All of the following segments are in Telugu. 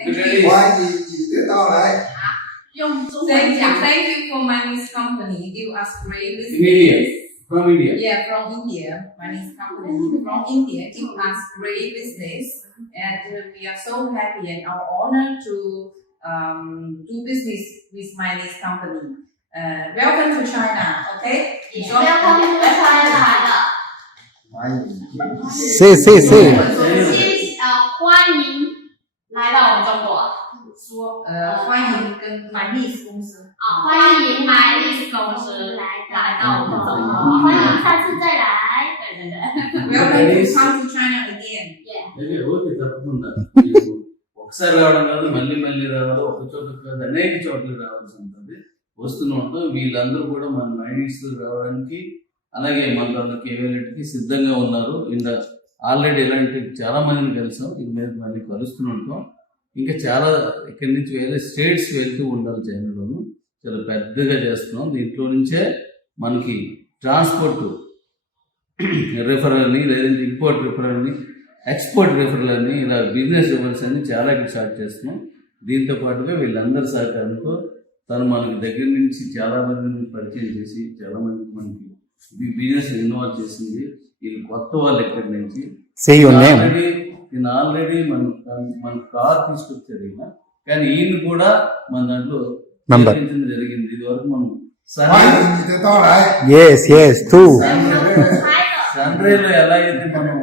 Thank you for Money's company. Give us great business. In India. From India. Yeah, from India. Money's company from India give us great business, and we are so happy and our honor to do business with Money's company. Welcome to China. Okay. Welcome to China. 欢迎来到我们中国。说欢迎跟 Money's 公司。欢迎 Money's 公司来到我们中国，欢迎下次再来。对。Welcome to come to China again. Okay తప్పకుండా ఒకసారి రావడం కాదు మళ్ళీ రావాలి ఒక చోట కాదు అనేక చోట్ల రావాల్సి ఉంటుంది వస్తూనే ఉంటాం వీళ్ళందరూ కూడా మన మైండ్స్ రావడానికి అలాగే మన కేవలకి సిద్ధంగా ఉన్నారు ఇంకా ఆల్రెడీ ఇలాంటి చాలా మందిని కలిసాం ఇక మీద మళ్ళీ కలుస్తూనే ఉంటాం ఇంకా చాలా ఇక్కడి నుంచి వేరే స్టేట్స్ వెళ్తూ ఉండాలి చైనాలోను చాలా పెద్దగా చేస్తున్నాం దీంట్లో నుంచే మనకి ట్రాన్స్పోర్ట్ రిఫరల్ అని లేదంటే ఇంపోర్ట్ రిఫరల్ అని ఎక్స్పోర్ట్ రిఫరల్ అని ఇలా బిజినెస్ రిఫరల్స్ అని చాలా ఇక్కడ స్టార్ట్ చేస్తున్నాం దీంతో పాటుగా వీళ్ళందరి సహకారంతో తను మనకి దగ్గర నుంచి చాలా మందిని పరిచయం చేసి చాలా మందికి మనకి బిజినెస్ ఇన్వాల్వ్ చేసింది వీళ్ళు కొత్త వాళ్ళు ఎక్కడి నుంచి ఆల్రెడీ మన కార్ తీసుకొచ్చారు ఈయన కానీ ఈయన కూడా మన దాంట్లో జరిగింది ఇది వరకు మనం సన్రైలో ఎలా అయితే మనం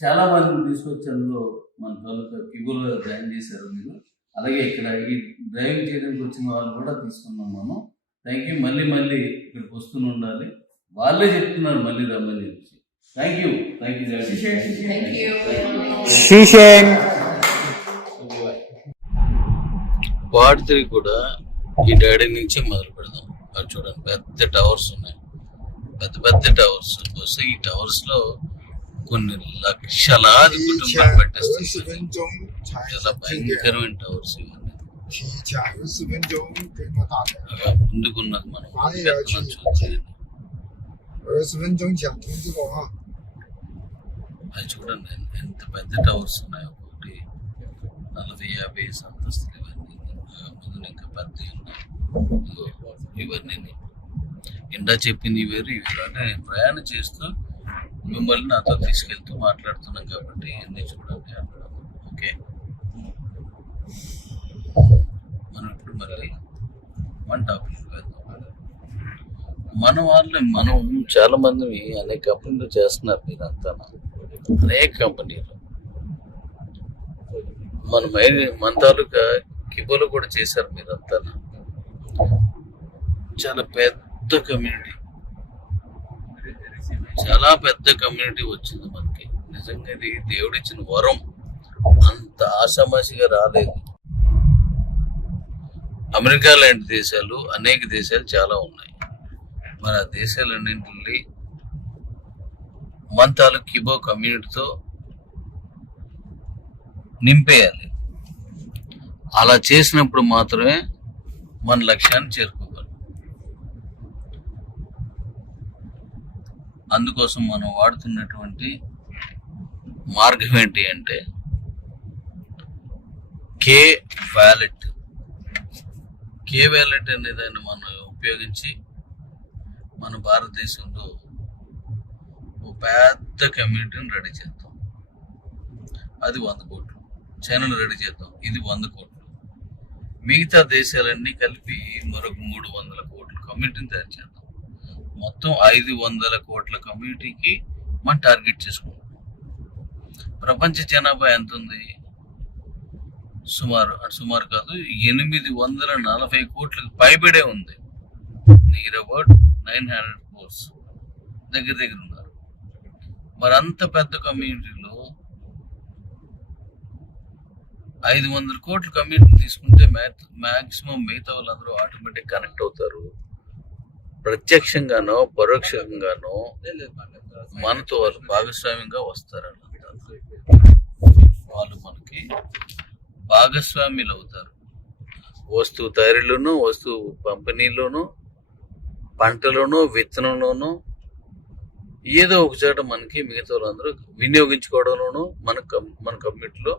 చాలా మందిని తీసుకొచ్చి అందులో మన తాలూకా కిబులో జాయిన్ చేశారు మీరు అలాగే ఇక్కడ ఈ డ్రైవింగ్ చేయడానికి వచ్చిన వాళ్ళు కూడా తీసుకున్నాం మనం థ్యాంక్ యూ మళ్ళీ ఇక్కడికి వస్తూనే ఉండాలి వాళ్ళే చెప్తున్నారు మళ్ళీ రమ్మని చెప్పి థ్యాంక్ యూ పార్ట్ 3 కూడా ఈ డాడీ నుంచి మొదలు పెడదాం అది చూడండి పెద్ద టవర్స్ ఉన్నాయి పెద్ద టవర్స్ వస్తే ఈ టవర్స్ లో కొన్ని లక్షలాది కుటుంబాలు పెట్టేస్తారు చాలా భయంకరమైన టవర్స్ ముందుకున్నది మనం అది చూడండి ఎంత పెద్ద టవర్స్ ఉన్నాయి ఒకటి 40-50 అంతస్తులు ఇవన్నీ ముందు ఇంకా పెద్ద ఉన్నాయి ఇవన్నీ ఇందా చెప్పింది వేరు అంటే నేను ప్రయాణం చేస్తూ మిమ్మల్ని నాతో తీసుకెళ్తూ మాట్లాడుతున్నాం కాబట్టి అన్నీ చూడండి ఓకే మనం ఇప్పుడు మళ్ళీ మన టాపిక్ వెళ్దాం మనం చాలా మంది అనేక కంపెనీలు చేస్తున్నారు మీరంతా అనేక కంపెనీలు మన తాలూకా కిబోలో కూడా చేశారు మీరంతా చాలా పెద్ద కమ్యూనిటీ చాలా పెద్ద కమ్యూనిటీ వచ్చింది మనకి నిజంగా ఇది దేవుడిచ్చిన వరం అంత ఆషామాషిగా రాలేదు అమెరికా లాంటి దేశాలు అనేక దేశాలు చాలా ఉన్నాయి మన దేశాలన్నింటినీ మన తాలూకు కిబో కమ్యూనిటీతో నింపేయాలి అలా చేసినప్పుడు మాత్రమే మన లక్ష్యాన్ని చేరుకోగలం అందుకోసం మనం వాడుతున్నటువంటి మార్గం ఏంటి అంటే కే వ్యాలెట్ అనే దాన్ని మనం ఉపయోగించి మన భారతదేశంలో ఓ పెద్ద కమ్యూనిటీని రెడీ చేద్దాం అది 100 కోట్లు చైనాలో రెడీ చేద్దాం ఇది 100 కోట్లు మిగతా దేశాలన్నీ కలిపి మరొక 300 కోట్ల కమ్యూనిటీని తయారు చేద్దాం మొత్తం 500 కోట్ల కమ్యూనిటీకి మనం టార్గెట్ చేసుకుంటాం ప్రపంచ జనాభా ఎంత ఉంది సుమారు కాదు 840 కోట్లకు పైబడే ఉంది నియర్ అబౌట్ 900 crores దగ్గర ఉన్నారు మరి అంత పెద్ద కమ్యూనిటీలో 500 కోట్ల కమ్యూనిటీ తీసుకుంటే మాక్సిమం మిగతా వాళ్ళందరూ ఆటోమేటిక్ కనెక్ట్ అవుతారు ప్రత్యక్షంగానో పరోక్షంగానో మనతో వాళ్ళు భాగస్వామ్యంగా వస్తారు వాళ్ళు మనకి భాగస్వామ్యులు అవుతారు వస్తువు తయారీలోను వస్తువు పంపిణీలోను పంటలోను విత్తనంలోను ఏదో ఒక చోట మనకి మిగతా వాళ్ళందరూ వినియోగించుకోవడంలోనూ మన కమ్యూనిటీలో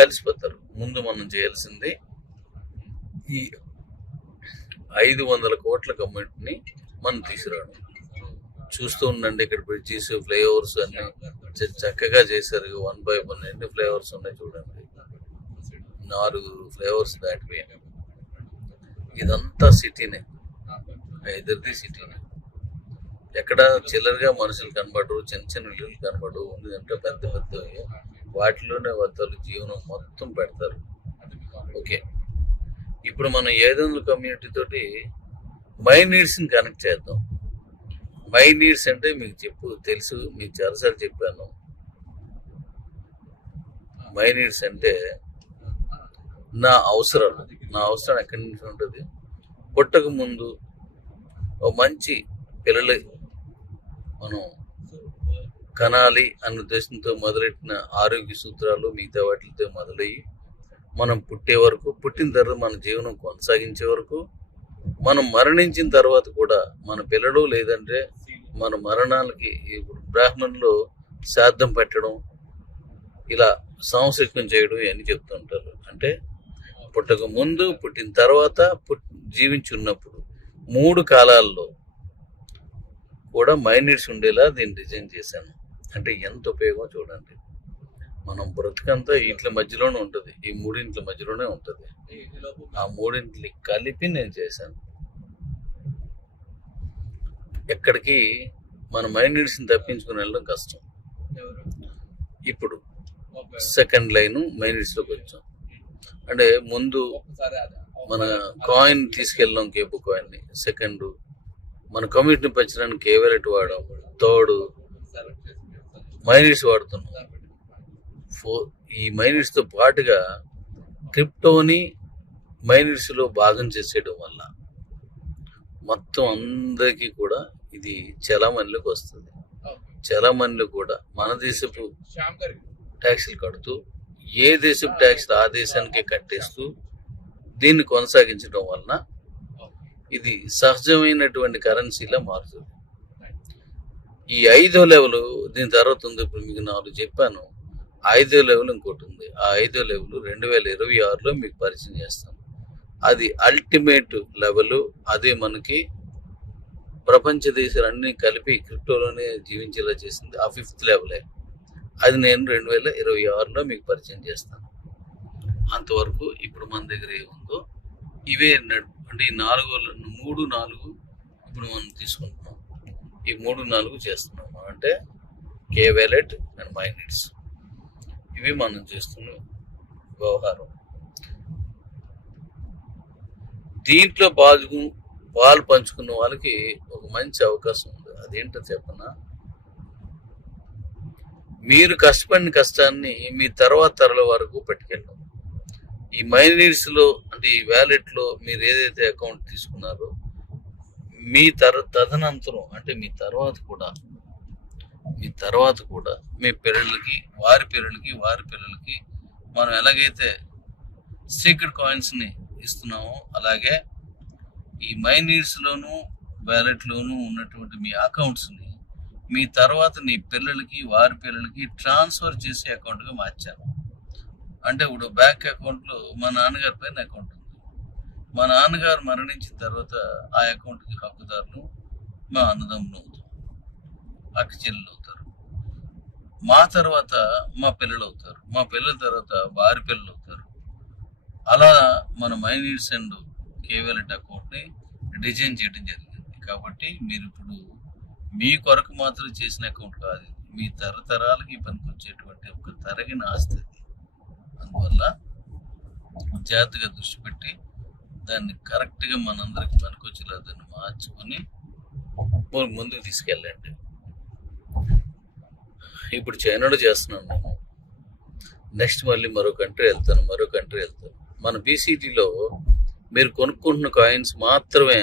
కలిసిపోతారు. ముందు మనం చేయాల్సింది ఈ 500 కోట్ల కమ్యూనిటీని మనం తీసుకురావడం. చూస్తూ ఉండండి, ఇక్కడ బ్రిడ్జెస్, ఫ్లైఓవర్స్ అన్ని చక్కగా చేశారు. 1 by 1 ఎన్ని ఫ్లైఓవర్స్ ఉన్నాయి చూడండి. 4 ఫ్లైఓవర్స్ దాటిపోయాయి. ఇదంతా సిటీనే, హైదరాబాద్ సిటీనే. ఎక్కడ చిల్లరగా మనుషులు కనబడరు, చిన్న చిన్న ఇల్లు కనబడరు. ఎందుకంటే పెద్ద పెద్ద వాటిలోనే వాళ్ళు జీవనం మొత్తం పెడతారు. ఓకే, ఇప్పుడు మనం 500 కమ్యూనిటీ తోటి మై నీడ్స్ని కనెక్ట్ చేద్దాం. మై నీడ్స్ అంటే మీకు తెలుసు, మీకు చాలాసార్లు చెప్పాను. మై నీడ్స్ అంటే నా అవసరం ఎక్కడి నుంచి ఉంటుంది? పుట్టక ముందు ఓ మంచి పిల్లలు మనం కనాలి అన్న ఉద్దేశంతో మొదలెట్టిన ఆరోగ్య సూత్రాలు మిగతా వాటితో మొదలయ్యి మనం పుట్టే వరకు, పుట్టిన తర్వాత మన జీవనం కొనసాగించే వరకు, మనం మరణించిన తర్వాత కూడా మన పిల్లలు లేదంటే మన మరణాలకి ఇప్పుడు బ్రాహ్మణులు శ్రాద్ధం పెట్టడం, ఇలా సంస్కృతం చేయడం ఇవన్నీ చెప్తుంటారు. అంటే పుట్టక ముందు, పుట్టిన తర్వాత, జీవించి ఉన్నప్పుడు 3 కాలాల్లో కూడా మైండ్స్ ఉండేలా దీన్ని డిజైన్ చేశాను. అంటే ఎంత ఉపయోగం చూడండి. మనం బ్రతుకంతా వీటి మధ్యలోనే ఉంటుంది, ఈ 3 మధ్యలోనే ఉంటుంది. ఆ 3 కలిపి నేను చేశాను. ఎక్కడికి మన మైండ్స్ని తప్పించుకుని వెళ్ళడం కష్టం. ఇప్పుడు సెకండ్ లైన్ మైండ్స్లోకి వచ్చాం. అంటే ముందు మన కాయిన్ తీసుకెళ్ళాం, కేపు కాయిన్ని. సెకండ్ మన కమ్యూనిటీని పెంచడానికి కేవలెట్ వాడాం. థర్డ్ మైనిట్స్ వాడుతున్నాం. ఈ మైనిట్స్తో పాటుగా క్రిప్టోని మైనిట్స్లో భాగం చేసేయడం వల్ల మొత్తం అందరికీ కూడా ఇది చలామణిలోకి వస్తుంది. చలామణిలో కూడా మన దేశపు ట్యాక్సులు కడుతూ, ఏ దేశపు ట్యాక్స్ ఆ దేశానికే కట్టేస్తూ దీన్ని కొనసాగించడం వలన ఇది సహజమైనటువంటి కరెన్సీలా మారుతుంది. ఈ 5వ లెవెల్ దీని తర్వాత ఉంది. ఇప్పుడు మీకు 4 చెప్పాను. 5వ లెవెల్ ఇంకోటి ఉంది. ఆ 5వ లెవెల్ 2026లో మీకు పరిచయం చేస్తాను. అది అల్టిమేట్ లెవెల్. అదే మనకి ప్రపంచ దేశాలన్నీ కలిపి క్రిప్టోలోనే జీవించేలా చేసింది. ఆ 5th లెవెలే. అది నేను 2026లో మీకు పరిచయం చేస్తాను. అంతవరకు ఇప్పుడు మన దగ్గర ఏముందో ఇవే అంటే ఈ 3, 4 ఇప్పుడు మనం తీసుకుంటున్నాం. ఈ 3, 4 చేస్తున్నాం. అంటే కేవలెట్ అండ్ మైనిట్స్, ఇవి మనం చేస్తున్న వ్యవహారం. దీంట్లో పాలు పంచుకున్న వాళ్ళకి ఒక మంచి అవకాశం ఉంది. అదేంటో చెప్పనా? మీరు కష్టపడిన కష్టాన్ని మీ తర్వాత తరాల వరకు పట్టుకెళ్ళాం. ఈ మైనీడ్స్లో అంటే ఈ వ్యాలెట్లో మీరు ఏదైతే అకౌంట్ తీసుకున్నారో మీ తదనంతరం అంటే మీ తర్వాత కూడా మీ పిల్లలకి, వారి పిల్లలకి మనం ఎలాగైతే సీక్రెట్ కాయిన్స్ని ఇస్తున్నామో అలాగే ఈ మైనీడ్స్లోను వ్యాలెట్లోనూ ఉన్నటువంటి మీ అకౌంట్స్ని మీ తర్వాత నీ పిల్లలకి, వారి పిల్లలకి ట్రాన్స్ఫర్ చేసే అకౌంట్గా మార్చాను. అంటే ఇప్పుడు బ్యాంక్ అకౌంట్లో మా నాన్నగారి పైన అకౌంట్ ఉంది. మా నాన్నగారు మరణించిన తర్వాత ఆ అకౌంట్కి హక్కుదారులు మా అన్నదమ్ములు అవుతారు, అక్క చెల్లెలు అవుతారు. మా తర్వాత మా పిల్లలు అవుతారు, మా పిల్లల తర్వాత వారి పిల్లలు అవుతారు. అలా మన మైనీడ్స్ అండ్ కేవలెట్ అకౌంట్ని డిజైన్ చేయడం జరిగింది. కాబట్టి మీరు ఇప్పుడు మీ కొరకు మాత్రం చేసిన అకౌంట్ కాదు, మీ తరతరాలకి పనికొచ్చేటువంటి ఒక తరగిన ఆస్తి. అందువల్ల జాగ్రత్తగా దృష్టి పెట్టి దాన్ని కరెక్ట్గా మనందరికి పనికొచ్చేలా దాన్ని మార్చుకొని ముందుకు తీసుకెళ్ళండి. ఇప్పుడు చైనాలో చేస్తున్నాను నేను. నెక్స్ట్ మళ్ళీ మరో కంట్రీ వెళ్తాను. మన బీసీటీలో మీరు కొనుక్కుంటున్న కాయిన్స్ మాత్రమే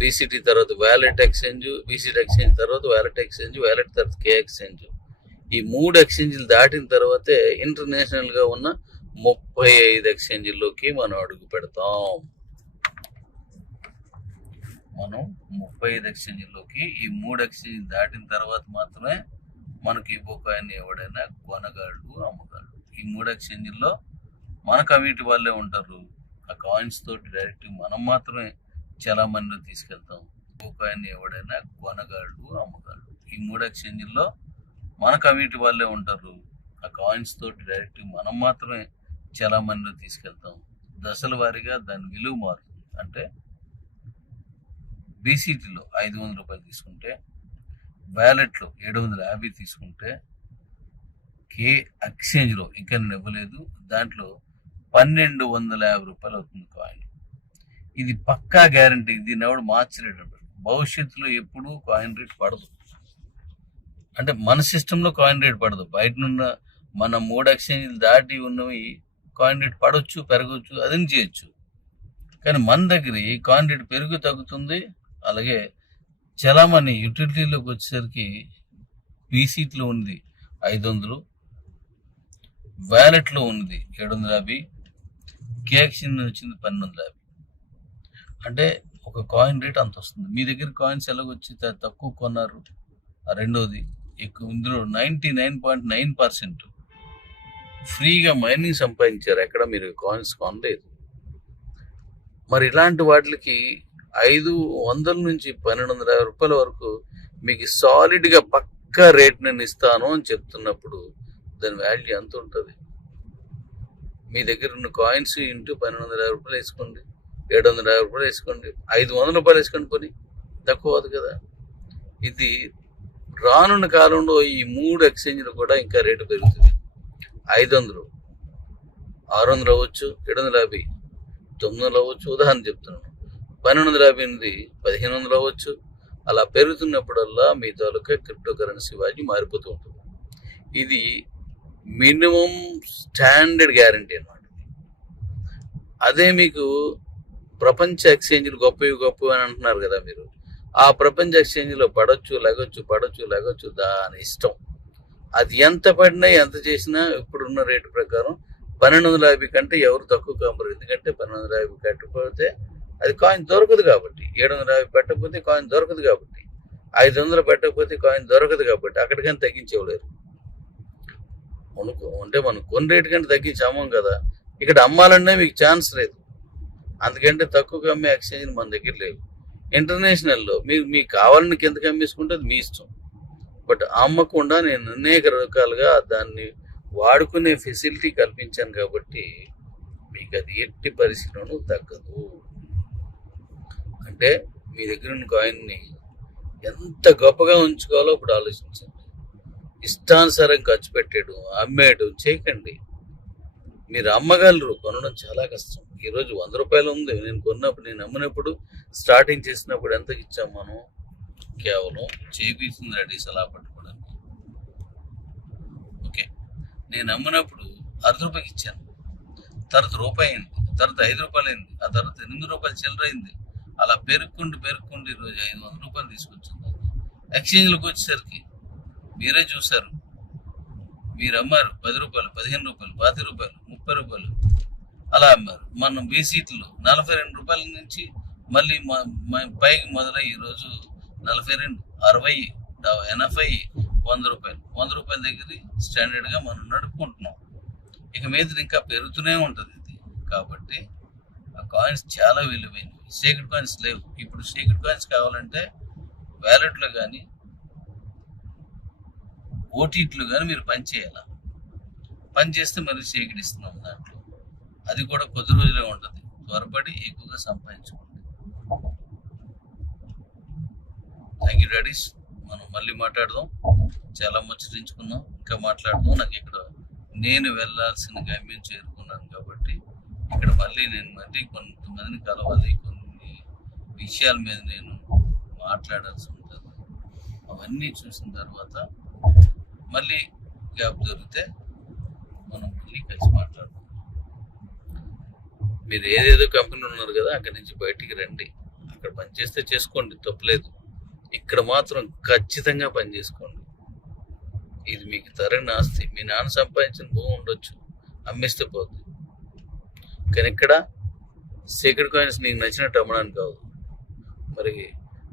బీసీటీ తర్వాత వ్యాలెట్ ఎక్స్చేంజ్, బీసీటీ ఎక్స్చేంజ్ తర్వాత వ్యాలెట్ ఎక్స్చేంజ్, వ్యాలెట్ తర్వాత కే ఎక్స్చేంజ్. ఈ 3 ఎక్స్చేంజ్లు దాటిన తర్వాతే ఇంటర్నేషనల్గా ఉన్న 35 ఎక్స్చేంజ్ల్లోకి మనం అడుగు పెడతాం. మనం 35 ఎక్స్చేంజ్ల్లోకి ఈ 3 ఎక్స్చేంజ్ దాటిన తర్వాత మాత్రమే మనకి ఇవ్వకాయని ఎవడైనా కొనగలడు, అమ్మగలడు. ఈ 3 ఎక్స్చేంజ్ల్లో మన కమ్యూనిటీ వాళ్ళే ఉంటారు. ఆ కాయిన్స్ తోటి డైరెక్ట్ మనం మాత్రమే చలామణిలో తీసుకెళ్తాం. ఒక్కో కాయిన్ ఎవడైనా కొనగలడు, అమ్మగలడు. ఈ 3 ఎక్స్చేంజ్ల్లో మన కమ్యూనిటీ వాళ్ళే ఉంటారు. ఆ కాయిన్స్ తోటి డైరెక్ట్ మనం మాత్రమే చలామణిలో తీసుకెళ్తాం. దశల వారీగా దాని విలువ మారుతుంది. అంటే బీసీటీలో 500 రూపాయలు తీసుకుంటే, వ్యాలెట్లో 750 తీసుకుంటే, కే ఎక్స్చేంజ్లో ఇంకా నేను ఇవ్వలేదు, దాంట్లో 1250 రూపాయలు అవుతుంది కాయిన్. ఇది పక్కా గ్యారంటీ. దీన్ని ఎవడు మార్చలేడు. భవిష్యత్తులో ఎప్పుడూ కాయిన్ రేట్ పడదు. అంటే మన సిస్టంలో కాయిన్ రేట్ పడదు. బయట ఉన్న మన 3 ఎక్స్చేంజ్లు దాటి ఉన్నవి కాయిన్ రేట్ పడవచ్చు, పెరగవచ్చు, అది చేయొచ్చు. కానీ మన దగ్గర ఈ కాయిన్ రేట్ పెరుగు తగ్గుతుంది. అలాగే చలామణి యూటిలిటీలోకి వచ్చేసరికి బీసీట్లో ఉంది 500, వ్యాలెట్లో ఉంది 750, కేఎక్స్చేంజ్ వచ్చింది 1250. అంటే ఒక కాయిన్ రేట్ అంత వస్తుంది. మీ దగ్గర కాయిన్స్ ఎలాగొచ్చి తక్కువ కొన్నారు. రెండోది ఎక్కువ, ఇందులో 99.9% ఫ్రీగా మైనింగ్ సంపాదించారు. ఎక్కడ మీరు కాయిన్స్ కొనలేదు. మరి ఇలాంటి వాటికి 500 నుంచి 1250 రూపాయల వరకు మీకు సాలిడ్గా పక్కా రేట్ నేను ఇస్తాను అని చెప్తున్నప్పుడు దాని వాల్యూ ఎంత ఉంటుంది? మీ దగ్గర ఉన్న కాయిన్స్ ఇంటూ 1250 రూపాయలు వేసుకోండి, 750 రూపాయలు వేసుకోండి, 500 రూపాయలు వేసుకోండి, పోనీ తక్కువ అవుతుంది కదా. ఇది రానున్న కాలంలో ఈ 3 ఎక్స్చేంజ్లు కూడా ఇంకా రేటు పెరుగుతుంది. 500, 600 అవ్వచ్చు, 750, 900 అవ్వచ్చు. ఉదాహరణ చెప్తున్నాను. 1250 1500 అవ్వచ్చు. అలా పెరుగుతున్నప్పుడల్లా మీ తాలూకా క్రిప్టో కరెన్సీ వాల్యూ మారిపోతూ ఉంటుంది. ఇది మినిమం స్టాండర్డ్ గ్యారంటీ అన్నమాట. అదే మీకు ప్రపంచ ఎక్స్చేంజ్లు గొప్పవి అని అంటున్నారు కదా మీరు. ఆ ప్రపంచ ఎక్స్చేంజ్లో పడవచ్చు, లెగొచ్చు, దాని ఇష్టం. అది ఎంత పడినా ఎంత చేసినా ఇప్పుడున్న రేటు ప్రకారం 1250 కంటే ఎవరు తక్కువ కామరు. ఎందుకంటే 1250 కట్టకపోతే అది కాయిన్ దొరకదు కాబట్టి, 750 పెట్టకపోతే కాయిన్ దొరకదు కాబట్టి, 500 పెట్టకపోతే కాయిన్ దొరకదు కాబట్టి అక్కడికని తగ్గించేవలేరు. అంటే మనం కొన్ని రేటు కంటే తగ్గించి అమ్మం కదా. ఇక్కడ అమ్మాలన్నా మీకు ఛాన్స్ లేదు. అందుకంటే తక్కువగా అమ్మే ఎక్స్చేంజ్ మన దగ్గర లేవు. ఇంటర్నేషనల్లో మీకు కావాలని కిందకి అమ్మేసుకుంటే అది మీ ఇష్టం. బట్ అమ్మకుండా నేను అనేక రకాలుగా దాన్ని వాడుకునే ఫెసిలిటీ కల్పించాను కాబట్టి మీకు అది ఎట్టి పరిస్థితులను తగ్గదు. అంటే మీ దగ్గర ఉన్న కాయిన్ని ఎంత గొప్పగా ఉంచుకోవాలో ఇప్పుడు ఆలోచించండి. ఇష్టానుసారం ఖర్చు పెట్టాడు, అమ్మేయడం చేయకండి. మీరు అమ్మగలరు, కొనడం చాలా కష్టం. ఈరోజు 100 రూపాయలు ఉంది. నేను అమ్మినప్పుడు స్టార్టింగ్ చేసినప్పుడు ఎంతకి ఇచ్చాం మనం? కేవలం చేపీసింది రెడీ సలా పట్టుకోవడానికి. ఓకే, నేను అమ్మినప్పుడు 60 రూపాయకి ఇచ్చాను. తర్వాత రూపాయి అయింది, తర్వాత 5 రూపాయలు అయింది, ఆ తర్వాత 8 రూపాయలు చిల్లర అయింది. అలా పెరుక్కుంటూ ఈరోజు 500 రూపాయలు తీసుకొచ్చింది. ఎక్స్చేంజ్లకు వచ్చేసరికి మీరే చూసారు. మీరు అమ్మారు 10 రూపాయలు, 15 రూపాయలు, 20 రూపాయలు, 30 రూపాయలు అలా అమ్మారు. మనం బీసీట్లో 42 రూపాయల నుంచి మళ్ళీ పైకి మొదలై ఈరోజు 42, 60, 80, 100 రూపాయలు. 100 రూపాయల దగ్గర స్టాండర్డ్గా మనం నడుపుకుంటున్నాం. ఇక మీద ఇంకా పెరుగుతూనే ఉంటుంది ఇది. కాబట్టి ఆ కాయిన్స్ చాలా విలువైనవి. సీక్రెట్ కాయిన్స్ లేవు. ఇప్పుడు సీక్రెట్ కాయిన్స్ కావాలంటే వ్యాలెట్లో కానీ ఓటీటీలో కానీ మీరు పని చేయాలి. పని చేస్తే మళ్ళీ సీక్రెట్ ఇస్తున్నాం దాంట్లో. అది కూడా కొద్ది రోజులే ఉంటుంది. త్వరపడి ఎక్కువగా సంపాదించుకోండి. Thank you daddy's. మనం మళ్ళీ మాట్లాడదాం. చాలా ముచ్చరించుకున్నాం, ఇంకా మాట్లాడదాం. నాకు ఇక్కడ నేను వెళ్ళాల్సిన గమ్యం చేరుకున్నాను కాబట్టి ఇక్కడ నేను మళ్ళీ కొంతమందిని కలవాలి. కొన్ని విషయాల మీద నేను మాట్లాడాల్సి ఉంటుంది. అవన్నీ చూసిన తర్వాత మళ్ళీ గ్యాప్ దొరికితే మనం మళ్ళీ కలిసి మాట్లాడదాం. మీరు ఏదేదో కంపెనీ ఉన్నారు కదా, అక్కడి నుంచి బయటికి రండి. అక్కడ పని చేస్తే చేసుకోండి, తప్పలేదు. ఇక్కడ మాత్రం ఖచ్చితంగా పని చేసుకోండి. ఇది మీకు తరగని ఆస్తి. మీ నాన్న సంపాదించిన భూమి ఉండొచ్చు, అమ్మేస్తే పోతుంది. కానీ ఇక్కడ సీక్రెట్ కాయిన్స్ మీకు నచ్చినట్టు అమ్మడానికి కాదు. మరి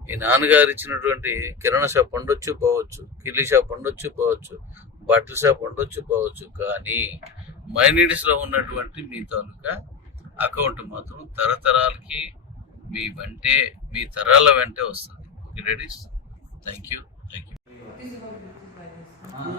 మీ నాన్నగారు ఇచ్చినటువంటి కిరాణా షాప్ ఉండొచ్చు, పోవచ్చు, కిల్లీ షాప్ ఉండొచ్చు, పోవచ్చు, బట్టల షాప్ ఉండొచ్చు, పోవచ్చు. కానీ మైనిడ్స్లో ఉన్నటువంటి మీ తాలూకా అకౌంట్ మాత్రం తరతరాలకి మీ తరాల వెంటే వస్తుంది. Okay ladies, thank you. This is what we do by this.